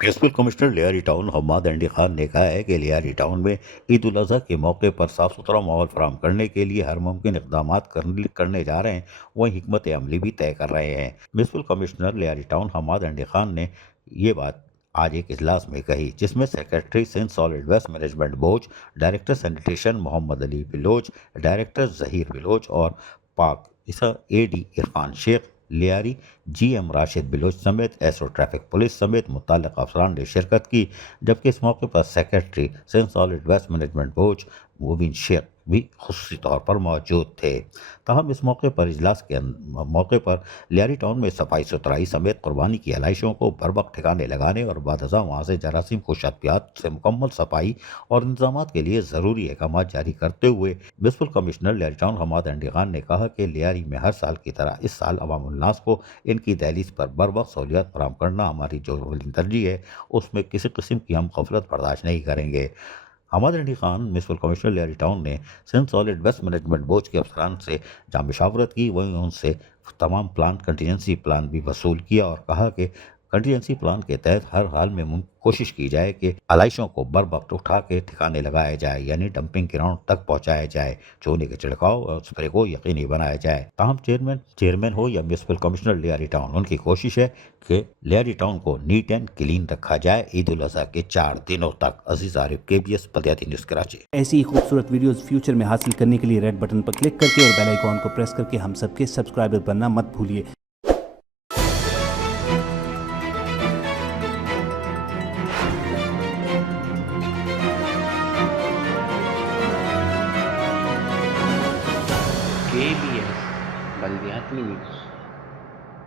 Municipal commissioner Lyari town Hammad एंडी खान ने कहा है कि लियारी टाउन में ईद उल अजहा के मौके पर साफ सुथरा माहौल फराहम करने के लिए हर मुमकिन इकदाम करने जा रहे हैं, वहीं हिकमत अमली भी तय कर रहे हैं। Municipal commissioner Lyari town Hammad एंडी खान ने ये बात आज एक इजलास में कही, जिसमें secretary Sindh solid waste management board, director sanitation Mohammad Ali Baloch, director Zaheer Baloch और पाक इसा एडी इरफान शेख, लियारी जीएम राशिद बिलोच समेत एसओ ट्रैफिक पुलिस समेत मुतल्लिक़ अफसरान ने शिरकत की। जबकि इस मौके पर secretary Sindh solid waste management board Mubeen Shaikh भी खुसूसी तौर पर मौजूद थे। ताहम इस मौके पर इजलास के मौके पर लियारी टाउन में सफाई सुथराई समेत कुर्बानी की आलाइशों को बर वक्त ठिकाने लगाने और बादजा वहाँ से जरासीम कुश अद्वियात से मुकम्मल सफाई और इंतजाम के लिए ज़रूरी अहकाम जारी करते हुए municipal commissioner Lyari town Hammad एंडी खान ने कहा कि लियारी में हर साल की तरह इस साल अवामुन्नास को इनकी दहलीज पर बर वक्त सहूलियत फराहम करना हमारी जो तरजीह है, उसमें किसी किस्म की हम गफलत बर्दाश्त नहीं करेंगे। हम्माद एंडी Khan municipal commissioner Lyari town ने Sindh solid waste management board के अफसरान से जहाँ मशावरत की, वहीं उनसे तमाम प्लान कंटीजेंसी प्लान भी वसूल किया और कहा कि कंटीजेंसी प्लान के तहत हर हाल में कोशिश की जाए कि आलाइशों को बर वक्त उठा के ठिकाने लगाया जाए, यानी डंपिंग ग्राउंड तक पहुंचाया जाए। चूने के छिड़काव और स्प्रे को यकीनी बनाया जाए। ताहम चेयरमैन हो या म्यूनसिपल कमिश्नर लियारी टाउन, उनकी कोशिश है कि लियारी टाउन को नीट एंड क्लीन रखा जाए ईद उल अजहा के 4 दिनों तक। अजीज आरिफ, KBS बल्दियाती न्यूज़ कराची। ऐसी ही खूबसूरत वीडियोस फ्यूचर में हासिल करने के लिए रेड बटन पर क्लिक करके और बेल आइकॉन को प्रेस करके हम सबके सब्सक्राइबर बनना मत भूलिए।